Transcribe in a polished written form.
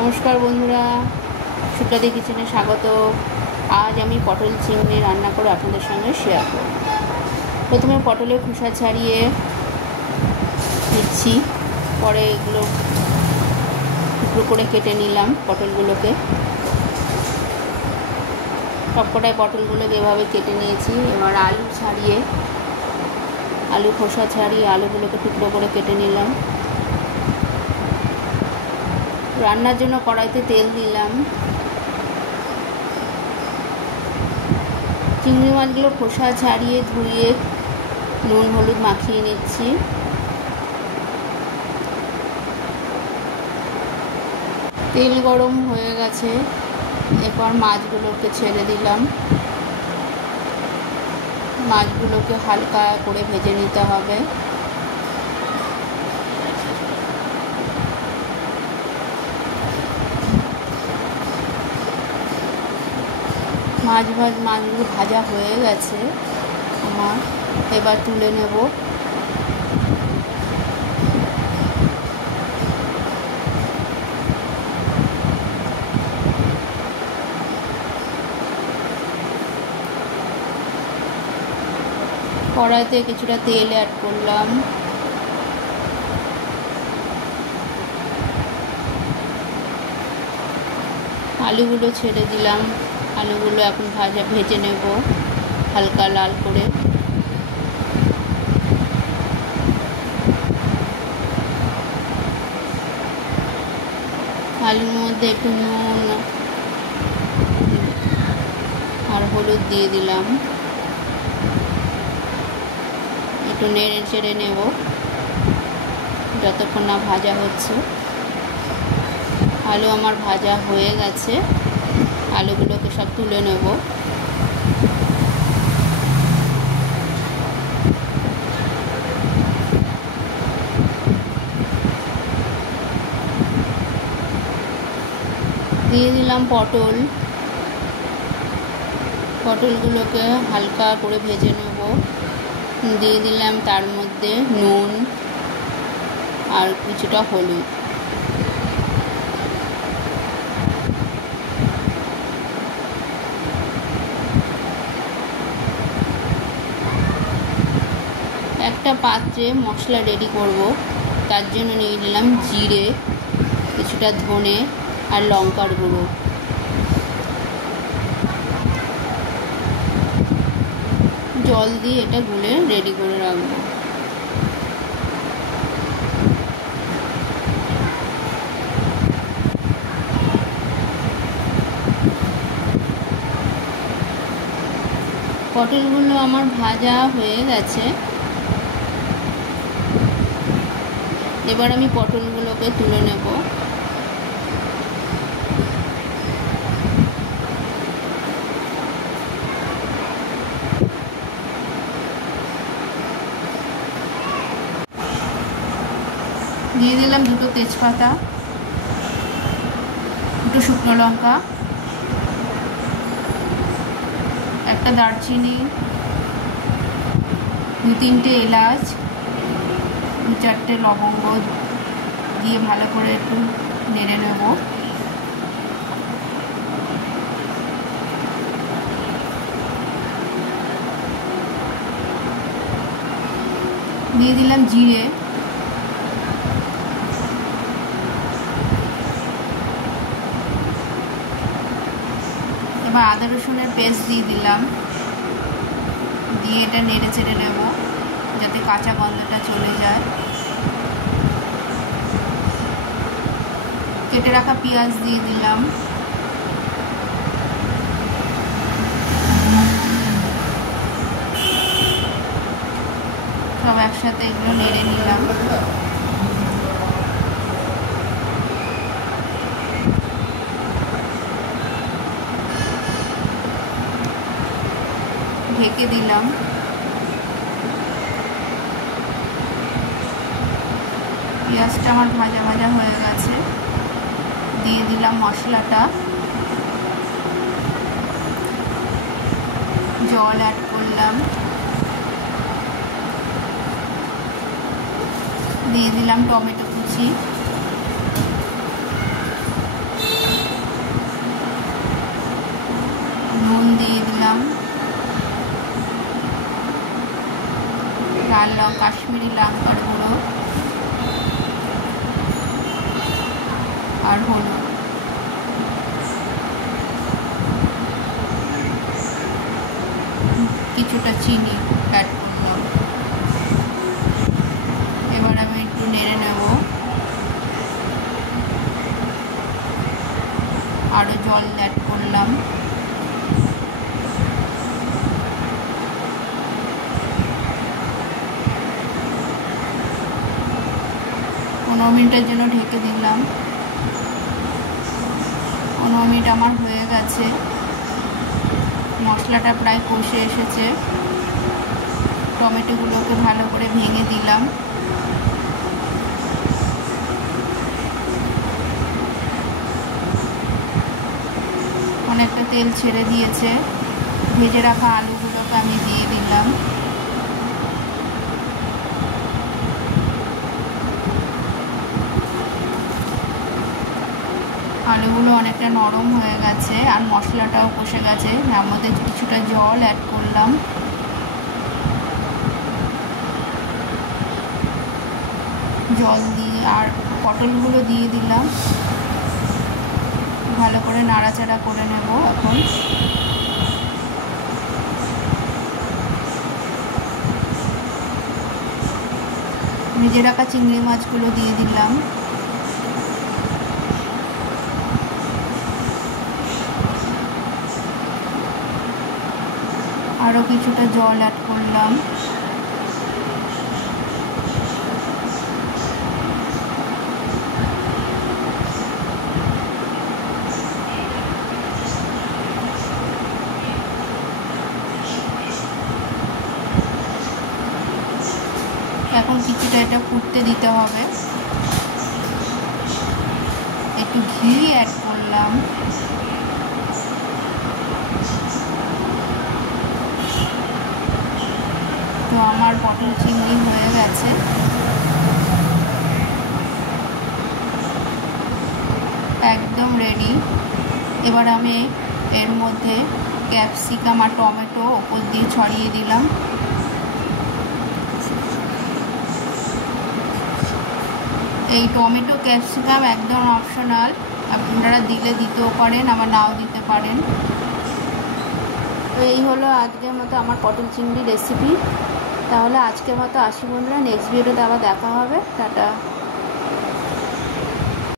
নমস্কার বন্ধুরা, সুপ্রাদি কিচেনে স্বাগত। আজ আমি পটল চিংড়ি রান্না করে আপনাদের সঙ্গে শেয়ার করব। প্রথমে পটলের খোসা ছাড়িয়ে নিচ্ছি, পরে এগুলো টুকরো করে কেটে নিলাম। পটলগুলোকে সবকটাই পটলগুলোকে এভাবে কেটে নিয়েছি। এবার আলু ছাড়িয়ে, আলু খোসা ছাড়িয়ে আলুগুলোকে টুকরো করে কেটে নিলাম। রান্নার জন্য কড়াইতে তেল দিলাম। চিংড়ি মাছগুলো খোসা ছাড়িয়ে ধুয়ে নুন হলুদ মাখিয়ে নিচ্ছি। তেল গরম হয়ে গেছে, এরপর মাছগুলোকে ছেড়ে দিলাম। মাছগুলোকে হালকা করে ভেজে নিতে হবে। মাছগুলো ভাজা হয়ে গেছে আমার, এবার তুলে নেব। কড়াইতে কিছুটা তেল অ্যাড করলাম। আলুগুলো ছেড়ে দিলাম। আলুগুলো এখন ভেজে নেব হালকা লাল করে। আলুর মধ্যে একটু নুন আর হলুদ দিয়ে দিলাম। একটু নেড়ে চেড়ে নেব যতক্ষণ না ভাজা হচ্ছে। আলু আমার ভাজা হয়ে গেছে, আলুগুলোকে সব তুলে নেব। দিয়ে দিলাম পটলগুলোকে হালকা করে ভেজে নেব। দিয়ে দিলাম তার মধ্যে নুন আর কিছুটা হলুদ। একটা পাত্রে মশলা রেডি করব, তার জন্য নিয়ে নিলাম জিরে, কিছুটা ধনে আর লঙ্কার গুঁড়ো। জল দিয়ে এটা গুলে রেডি করে রাখবো। পটলগুলো আমার ভাজা হয়ে গেছে, এবার আমি পটলগুলোকে তুলে নেব। দিয়ে দিলাম দুটো তেজপাতা, দুটো শুকনো লঙ্কা, একটা দারচিনি, দু তিনটে এলাচ, দু চারটে লবঙ্গ দিয়ে ভালো করে একটু নেড়ে নেব। দিয়ে দিলাম জিরে, এবার আদা রসুনের পেস্ট দিয়ে দিলাম। দিয়ে এটা নেড়ে চেড়ে নেব যাতে কাঁচা গন্ধটা চলে যায়। কেটে রাখা পেঁয়াজ দিয়ে দিলাম। সব একসাথে এগুলো নেড়ে নিলাম। ঢেকে দিলাম। পেঁয়াজটা আমার ভাজা ভাজা হয়ে গেছে, দিয়ে দিলাম মশলাটা। জল অ্যাড করলাম। দিয়ে দিলাম টমেটো কুচি, কাশ্মীরি লঙ্কার গুঁড়ো আর হলুদ। কিছুটা চিনি অ্যাড করলাম। এবার আমি একটু নেড়ে নেব। আরও জল অ্যাড করলাম। পনেরো মিনিটের জন্য ঢেকে দিলাম। 15 মিনিট আমার হয়ে গেছে। মশলাটা প্রায় কষে এসেছে। টমেটোগুলোকে ভালো করে ভেঙে দিলাম। অনেকটা তেল ছেড়ে দিয়েছে। ভেজে রাখা আলুগুলোকে আমি দিয়ে দিলাম। আলুগুলো অনেকটা নরম হয়ে গেছে আর মশলাটাও কষে গেছে। তার মধ্যে কিছুটা জল অ্যাড করলাম। জল দিয়ে আর পটলগুলো দিয়ে দিলাম। ভালো করে নাড়াচাড়া করে নেব। এখন ভেজে রাখা চিংড়ি মাছগুলো দিয়ে দিলাম। আরও কিছুটা জল অ্যাড করলাম। এখন কিছুটা এটা ফুটতে দিতে হবে। একটু ঘি অ্যাড করলাম। তো আমার পটল চিংড়ি হয়ে গেছে। একদম রেডি। এবার আমি এর মধ্যে ক্যাপসিকাম আর টমেটো ওপর দিয়ে ছড়িয়ে দিলাম। এই টমেটো ক্যাপসিকাম একদম অপশনাল, আপনারা দিলে দিতেও পারেন, আবার নাও দিতে পারেন। তো এই হলো আজকের মতো আমার পটল চিংড়ি রেসিপি। তাহলে আজকের মতো আসি বন্ধুরা, নেক্সট ভিডিওতে আবার দেখা হবে। টাটা।